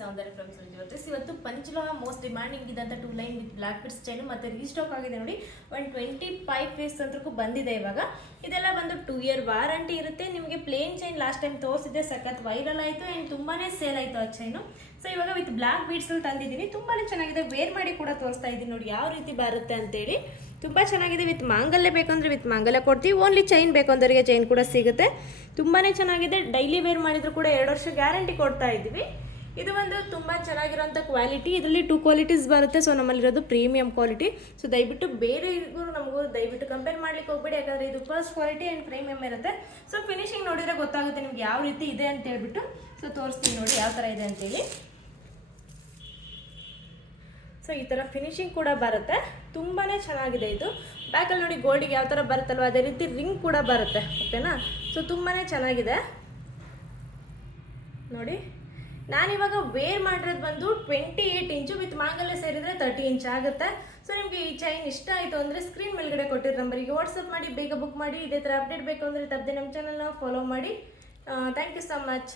Soundarya from jewelleries. ಇವತ್ತು ಪಂಚಲೋಹ most demanding ಇದ್ದಂಥ 2 line with black beads chain ಮತ್ತು restock ಆಗಿದೆ ನೋಡಿ. 125 ಪೀಸ್ ಅಂತಕ್ಕೂ ಬಂದಿದೆ ಇವಾಗ. ಇದೆಲ್ಲ ಬಂದು 2 ಇಯರ್ ವಾರಂಟಿ ಇರುತ್ತೆ. ನಿಮಗೆ ಪ್ಲೇನ್ ಚೈನ್ ಲಾಸ್ಟ್ ಟೈಮ್ ತೋರಿಸಿದ್ದೆ, ಸಖತ್ ವೈರಲ್ ಆಯಿತು ಆ್ಯಂಡ್ ತುಂಬಾ ಸೇಲ್ ಆಯಿತು ಆ ಚೈನು. ಸೊ ಇವಾಗ ವಿತ್ ಬ್ಲಾಕ್ ಬೀಡ್ಸಲ್ಲಿ ತಂದಿದ್ದೀನಿ. ತುಂಬಾ ಚೆನ್ನಾಗಿದೆ. ವೇರ್ ಮಾಡಿ ಕೂಡ ತೋರಿಸ್ತಾ ಇದ್ದೀನಿ ನೋಡಿ ಯಾವ ರೀತಿ ಬರುತ್ತೆ ಅಂತೇಳಿ. ತುಂಬ ಚೆನ್ನಾಗಿದೆ. ವಿತ್ ಮಾಂಗಲ್ಯ ಬೇಕಂದರೆ ವಿತ್ ಮಾಂಗಲ್ಯ ಕೊಡ್ತೀವಿ. ಓನ್ಲಿ ಚೈನ್ ಬೇಕು ಅಂದವರಿಗೆ ಚೈನ್ ಕೂಡ ಸಿಗುತ್ತೆ. ತುಂಬಾ ಚೆನ್ನಾಗಿದೆ. ಡೈಲಿ ವೇರ್ ಮಾಡಿದರೂ ಕೂಡ 2 ವರ್ಷ ಗ್ಯಾರಂಟಿ ಕೊಡ್ತಾ ಇದ್ದೀವಿ. ಇದು ಒಂದು ತುಂಬ ಚೆನ್ನಾಗಿರೋಂಥ ಕ್ವಾಲಿಟಿ. ಇದರಲ್ಲಿ 2 ಕ್ವಾಲಿಟೀಸ್ ಬರುತ್ತೆ. ಸೊ ನಮ್ಮಲ್ಲಿರೋದು ಪ್ರೀಮಿಯಂ ಕ್ವಾಲಿಟಿ. ಸೊ ದಯವಿಟ್ಟು ಬೇರೆ ನಮಗೂ ದಯವಿಟ್ಟು ಕಂಪೇರ್ ಮಾಡ್ಲಿಕ್ಕೆ ಹೋಗ್ಬೇಡಿ, ಯಾಕಂದರೆ ಇದು ಫಸ್ಟ್ ಕ್ವಾಲಿಟಿ ಆ್ಯಂಡ್ ಪ್ರೀಮಿಯಂ ಇರುತ್ತೆ. ಸೊ ಫಿನಿಶಿಂಗ್ ನೋಡಿದರೆ ಗೊತ್ತಾಗುತ್ತೆ ನಿಮ್ಗೆ ಯಾವ ರೀತಿ ಇದೆ ಅಂತ ಹೇಳ್ಬಿಟ್ಟು. ಸೊ ತೋರಿಸ್ತೀನಿ ನೋಡಿ ಯಾವ ಥರ ಇದೆ ಅಂತೇಳಿ. ಸೊ ಈ ಥರ ಫಿನಿಶಿಂಗ್ ಕೂಡ ಬರುತ್ತೆ. ತುಂಬಾ ಚೆನ್ನಾಗಿದೆ ಇದು. ಬ್ಯಾಕಲ್ಲಿ ನೋಡಿ ಗೋಲ್ಡಿಗೆ ಯಾವ ಥರ ಬರುತ್ತಲ್ವ ಅದೇ ರೀತಿ ರಿಂಗ್ ಕೂಡ ಬರುತ್ತೆ. ಓಕೆನಾ? ಸೊ ತುಂಬಾ ಚೆನ್ನಾಗಿದೆ ನೋಡಿ. ನಾನಿವಾಗ ವೇರ್ ಮಾಡಿರೋದು ಬಂದು 28 ಇಂಚು ವಿತ್ ಮಾಂಗಲ್ಯ ಸೇರಿದರೆ 30 ಇಂಚ್ ಆಗುತ್ತೆ. ಸೊ ನಿಮಗೆ ಈ ಚೈನ್ ಇಷ್ಟ ಆಯಿತು ಅಂದರೆ ಸ್ಕ್ರೀನ್ ಮೇಲ್ಗಡೆ ಕೊಟ್ಟಿರೋ ನಂಬರಿಗೆ ವಾಟ್ಸಪ್ ಮಾಡಿ ಬೇಗ ಬುಕ್ ಮಾಡಿ. ಇದೇ ಥರ ಅಪ್ಡೇಟ್ ಬೇಕು ಅಂದರೆ ತಪ್ಪದೆ ನಮ್ಮ ಚಾನಲ್ನ ಫಾಲೋ ಮಾಡಿ. Thank you so much.